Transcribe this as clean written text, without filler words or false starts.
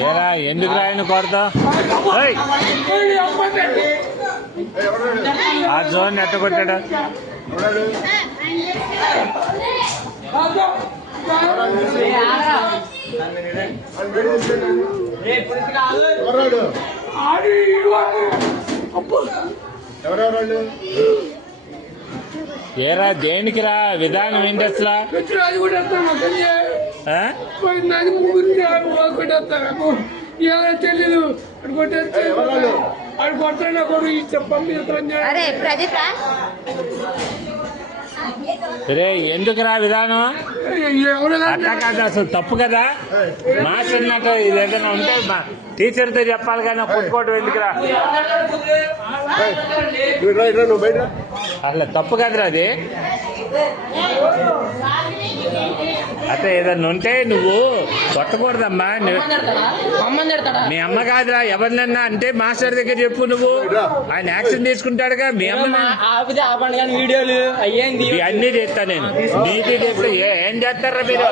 ఏరా ఎందుకు రాయను కొడతా ఆ జోన్ ఎట్ట కొట్టాడు ఏరా దేనికిరా విధానం ఏంటి అసలు తెలీదు అడు కొట్టాడు కూడా చెప్పండి రే ఎందుకురా విధానం అట్లా కాదు అసలు తప్పు కదా మాట్లాడినట్టు ఇది ఏదైనా ఉంటే టీచర్తో చెప్పాలి కానీ కొట్టుకోవటం ఎందుకురా అసలు తప్పు కదరా అది అంటే ఏదన్నా ఉంటే నువ్వు కొట్టకూడదమ్మా మీ అమ్మ కాదురా ఎవరినన్నా అంటే మాస్టర్ దగ్గర చెప్పు నువ్వు ఆయన యాక్షన్ తీసుకుంటాడుగా మీ అమ్మ వీడియోలు అన్నీ చేస్తా నేను నీతి చేస్తే ఏం చేస్తారా మీరు